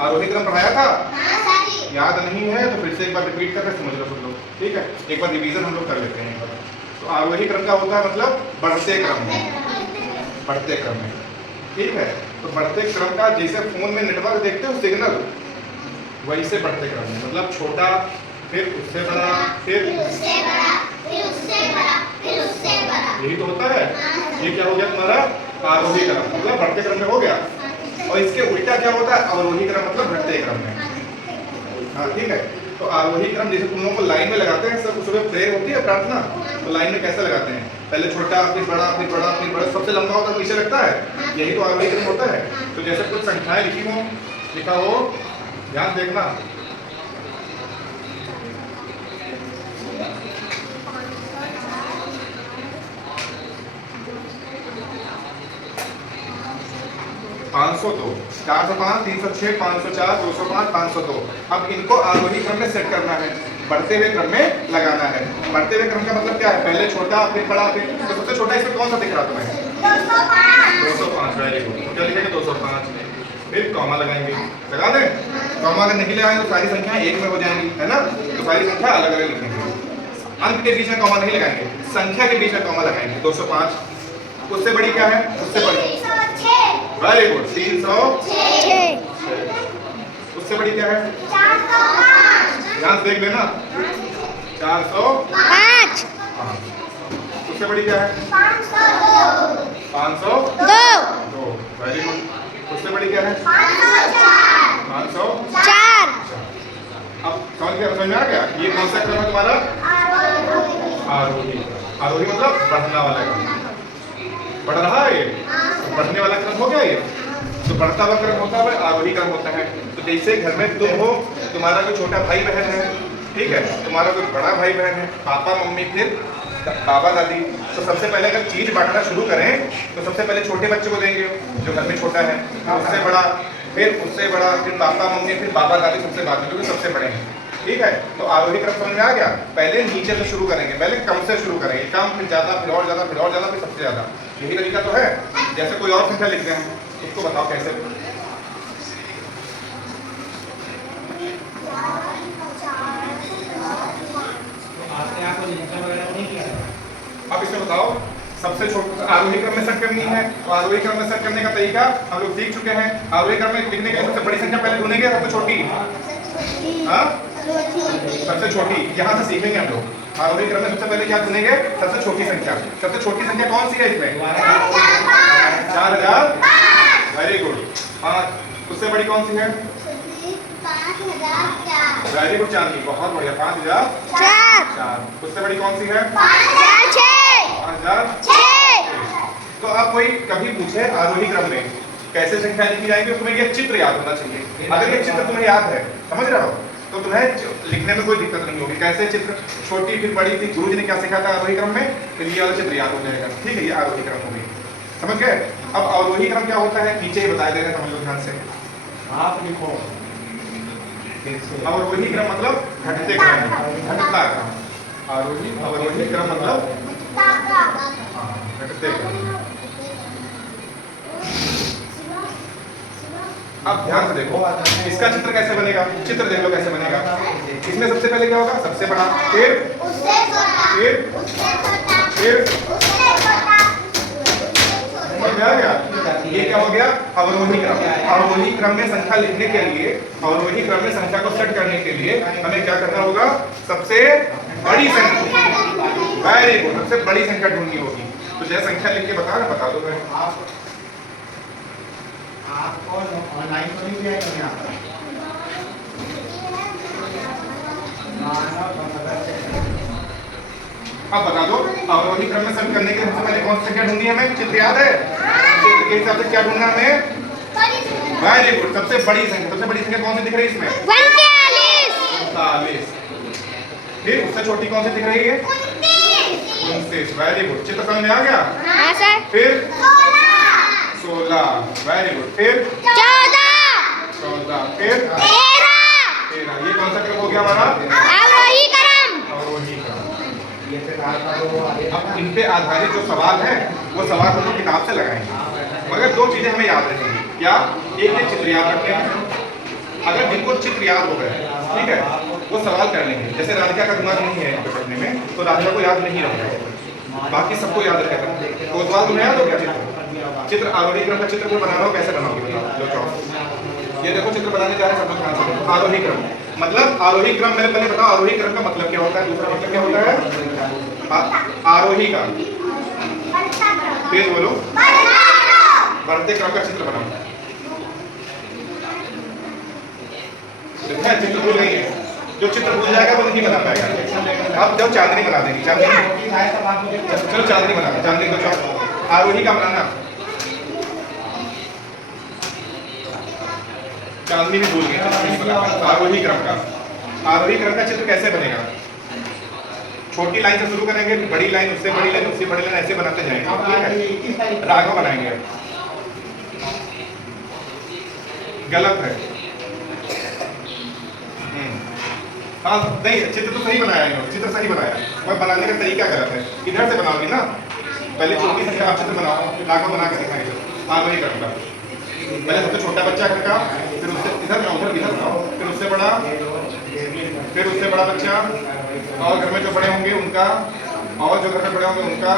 आरोही क्रम पढ़ाया था? याद नहीं है तो फिर से एक बार रिपीट करके समझ लो तुम लोग, ठीक है? एक बार रिवीजन हम लोग कर लेते हैं एक बार। तो आरोही क्रम का होता है मतलब बढ़ते क्रम में, बढ़ते क्रम में, ठीक है? तो बढ़ते क्रम का जैसे फोन में नेटवर्क देखते हो सिग्नल, वैसे बढ़ते क्रम में, मतलब छोटा फिर उससे बड़ा फिर उससे बड़ा फिर उससे बड़ा फिर उससे बड़ा, यही तो होता है। ये क्या हो गया तुम्हारा आरोही क्रम, मतलब बढ़ते क्रम में हो गया। और इसके उल्टा क्या होता है अवरोही क्रम, मतलब घटते क्रम में। हाँ ठीक है। तो आरोही क्रम जैसे तुम लोगों को लाइन में लगाते हैं, सब सुबह प्रेयर होती है प्रार्थना, तो लाइन में कैसे लगाते हैं? पहले छोटा फिर बड़ा फिर बड़ा फिर बड़ा, सबसे लंबा होता है पीछे लगता है, यही तो आरोही क्रम होता है। तो जैसे कुछ संख्याएं लिखी हो, लिखा हो, ध्यान देखना। 502, 405, 306, 504, 205, 502। अब इनको आरोही क्रम में सेट करना है, बढ़ते हुए क्रम में लगाना है। बढ़ते हुए क्रम का मतलब क्या है? पहले छोटा फिर बड़ा फिर, तो सबसे छोटा इसमें कौन सा दिख रहा तुम्हें? 205। Very good. क्या लिखेंगे? 205। फिर कॉमा लगाएंगे, लगा दें। कॉमा अगर नहीं लगाएंगे तो सारी संख्याएं एक में हो जाएंगी, है ना? तो सारी संख्या अलग अलग लिखेंगे। अंक के बीच में कॉमा नहीं लगाएंगे, संख्या के बीच में कॉमा लगाएंगे। 205। उससे बड़ी क्या है? उससे बड़ी वेरी गुड 306। उससे बड़ी क्या है? 405। ध्यान देख लेना। 405। उससे बड़ी क्या है? 502। 502। Very good. उससे बड़ी क्या है? 504। 504। अब समझ में आ गया? ये कौन सा क्रम है तुम्हारा? आरोही। आरोही मतलब बढ़ना वाला क्रम। बढ़ रहा है ये, तो बढ़ने वाला क्रम हो गया ये। तो बढ़ता हुआ क्रम होता है आरोही क्रम होता है। तो जैसे घर में तुम हो, तुम्हारा कोई छोटा भाई बहन है, ठीक है, तुम्हारा कोई बड़ा भाई बहन है, पापा मम्मी फिर बाबा दादी। तो सबसे पहले अगर चीज बांटना शुरू करें तो सबसे पहले छोटे बच्चे को देंगे जो घर में छोटा है, उससे बड़ा, फिर उससे बड़ा, फिर पापा मम्मी, फिर बाबा दादी, सबसे बाद में क्योंकि सबसे बड़े हैं, ठीक है? तो आरोही क्रम समझ में आ गया? पहले नीचे से शुरू करेंगे, पहले कम से शुरू करेंगे, कम फिर ज्यादा फिर और ज्यादा फिर और ज्यादा फिर सबसे ज्यादा। यही तरीका तो है। जैसे कोई और संख्या लिखते हैं, उसको बताओ कैसे? अब इसमें बताओ सबसे छोटा आरोही क्रम में सेट करनी है। तो आरोही क्रम में सेट करने का तरीका हम लोग सीख चुके हैं। आरोही क्रम में लिखने के लिए सबसे बड़ी संख्या पहले ढूंढेंगे, सबसे छोटी। हाँ, सबसे छोटी यहाँ से सीखेंगे हम लोग। आरोही क्रम में सबसे पहले क्या ढूंढेंगे? सबसे छोटी संख्या। सबसे छोटी संख्या कौन सी है इसमें? 4000। Very good. 5। उससे बड़ी कौन सी है? 5004। वेरी गुड चांदी, बहुत बढ़िया। 5004। उससे बड़ी कौन सी है? 5006। तो अब कोई कभी पूछे आरोही क्रम में कैसे संख्या लिखी जाएगी, तुम्हें ये चित्र याद होना चाहिए। अगर ये चित्र तुम्हें याद है, समझ रहे हो, तो तुम्हें लिखने में कोई दिक्कत नहीं होगी। कैसे चित्र? छोटी फिर बड़ी थी, गुरुजी ने क्या सिखाया था आरोही क्रम में, फिर ये वाला चित्र याद हो जाएगा, ठीक है? ये आरोही क्रम हो गई, समझ गए? अब अवरोही क्रम क्या होता है नीचे ही बता दे रहे, समझ लो ध्यान से। आप लिखो अवरोही क्रम मतलब घटते क्रम, घटता क्रम। आरोही अवरोही क्रम मतलब घटते क्रम। अब ध्यान से देखो इसका चित्र कैसे बनेगा। चित्र देख लो कैसे बनेगा। इसमें सबसे पहले क्या होगा? सबसे बड़ा, फिर ये क्या हो गया? अवरोही क्रम। अवरोही क्रम में संख्या लिखने के लिए, अवरोही क्रम में संख्या को सेट करने के लिए हमें क्या करना होगा? सबसे बड़ी संख्या, वेरी गुड, सबसे बड़ी संख्या ढूंढनी होगी। तो जैसे संख्या लिख के बता दो। मैं आपको ऑनलाइन तो नहीं किया है यहाँ पर? अब बता दो अवरोही क्रम में सेट करने के लिए सबसे पहले कौन सी संख्या ढूंढनी है हमें? चित्र याद है? चित्र के हिसाब से क्या ढूंढना है हमें? वेरी गुड, सबसे बड़ी संख्या। सबसे बड़ी संख्या कौन सी दिख रही है इसमें? 39। फिर उससे छोटी कौन सी दिख रही है? 29। वेरी गुड, चित्र समझ में आ गया? हाँ सर। फिर 16। Very good. फिर 14। फिर 13। ये कौन सा क्रम हो गया हमारा? अवरोही क्रम। अवरोही क्रम। अब इन पे आधारित जो सवाल है वो सवाल हम लोग किताब से लगाएंगे, मगर दो चीजें हमें याद रखेंगी। क्या? एक चित्र याद रखें, अगर जिनको चित्र याद हो गए, ठीक है, वो सवाल कर लेंगे। जैसे राधिका का दिमाग नहीं है पढ़ने में, तो राधिका को याद नहीं रहेगा, बाकी सबको याद रहेगा। कोतवाल तुम्हें याद हो गया चित्र? चित्र आरोही क्रम का चित्र को बनाना हो, कैसे बनाओगे बताओ? ये देखो चित्र बनाने जा रहे हैं सब लोग, ध्यान से। आरोही क्रम मतलब आरोही क्रम, मेरे पहले बताओ आरोही क्रम का मतलब क्या होता है, दूसरा मतलब क्या होता है आरोही का? तेज बोलो। बढ़ते क्रम का चित्र बनाओ। चित्र भूल नहीं है, जो चित्र भूल जाएगा वो नहीं बना पाएगा। अब जब चांदनी बना देंगे, चांदनी, चलो चांदनी बना, चांदनी को चलो आरोही का बनाना। चांदनी भी भूल गए, आरोही क्रम का। आरोही क्रम का चित्र कैसे बनेगा? छोटी लाइन से शुरू करेंगे, बड़ी लाइन, उससे बड़ी लाइन, उससे बड़ी लाइन, ऐसे बनाते जाएंगे, ठीक है? राघव बनाएंगे। गलत है। हाँ नहीं, चित्र तो सही बनाया है, चित्र सही बनाया, पर बनाने का तरीका गलत है। इधर से बनाओगे ना, पहले छोटी संख्या आप चित्र बनाओ, राघव बना के दिखाएंगे। आरोही क्रम का पहले सबसे छोटा बच्चा घर का, फिर उससे इधर ना उधर, इधर ना, फिर उससे बड़ा, फिर उससे बड़ा बच्चा, और घर में जो बड़े होंगे उनका, और जो घर में बड़े होंगे उनका।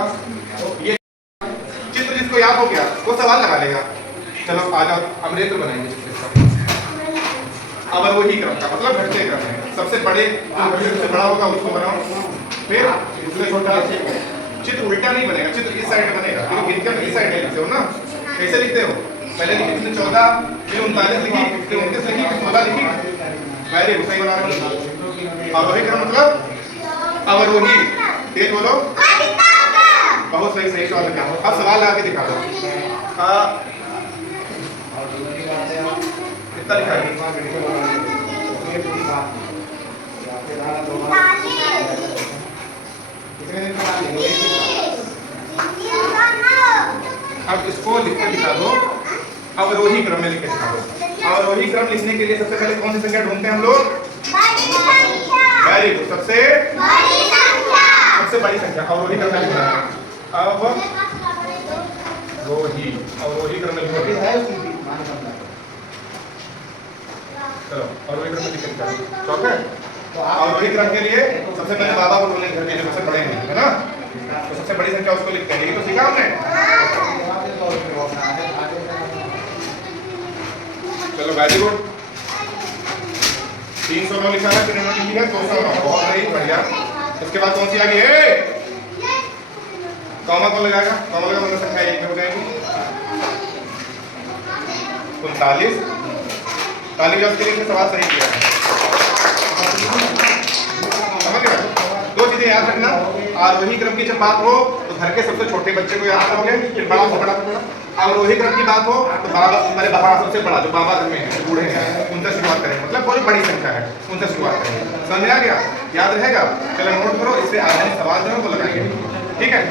ये चित्र जिसको याद हो गया वो सवाल लगा लेगा। चलो आ जाओ, अमरेंद्र बनाएंगे चित्र। अवरोही क्रम का मतलब घटते क्रम है, सबसे बड़े सबसे बड़ा होगा उसको बनाओ, फिर उससे छोटा। चित्र उल्टा नहीं बनेगा, चित्र इस साइड बनेगा, क्योंकि गिनकर इस साइड लिखते हो ना। कैसे लिखते हो? पहले लिखी थी 14, फिर 39 लिखी, फिर 29 लिखी, फिर 16 लिखी। वेरी गुड, सही बना रहे हो। अवरोही क्रम मतलब अवरोही। तेज बोलो। बहुत सही, सही सवाल किया। अब सवाल लगा के दिखा दो। कितना लिखा है? अब इसको लिख के दिखा दो, अवरोही क्रम में लिख के दिखा दो। अवरोही क्रम लिखने के लिए सबसे पहले कौन सी संख्या ढूंढते हैं हम लोग? वेरी गुड, सबसे बड़ी संख्या अवरोही क्रम में लिखना है। अब अवरोही क्रम में लिखो। चलो अवरोही क्रम में लिख के दिखा दो। चौक है? अवरोही क्रम के लिए सबसे पहले बाबा को ढूंढेंगे, घर के जो सबसे बड़े हैं, है ना? तो सबसे बड़ी संख्या उसको लिखते हैं, ये तो सीखा हमने। चलो वेरी गुड। 309 लिखा है, 309 लिखी है, 209, बहुत सही, बढ़िया। इसके बाद कौन सी आ गई? कॉमा कौन लगाएगा? कॉमा लगा मतलब संख्या एक में हो जाएगी। 39। ताली उसके लिए सवाल सही किया है। समझ गए? दो चीजें याद रखना, आरोही क्रम की जब बात हो तो घर के सबसे छोटे बच्चे को याद रखोगे, फिर बड़ा से बड़ा। अवरोही क्रम की बात हो तो बाबा सबसे बड़ा, जो बाबा घर में है, बूढ़े हैं, उनसे शुरुआत करें, मतलब कोई बड़ी संख्या है उनसे शुरुआत करें। समझ आ गया? याद रहेगा? चलो नोट करो, इससे आगे सवाल जो है वो लगाएंगे, ठीक है?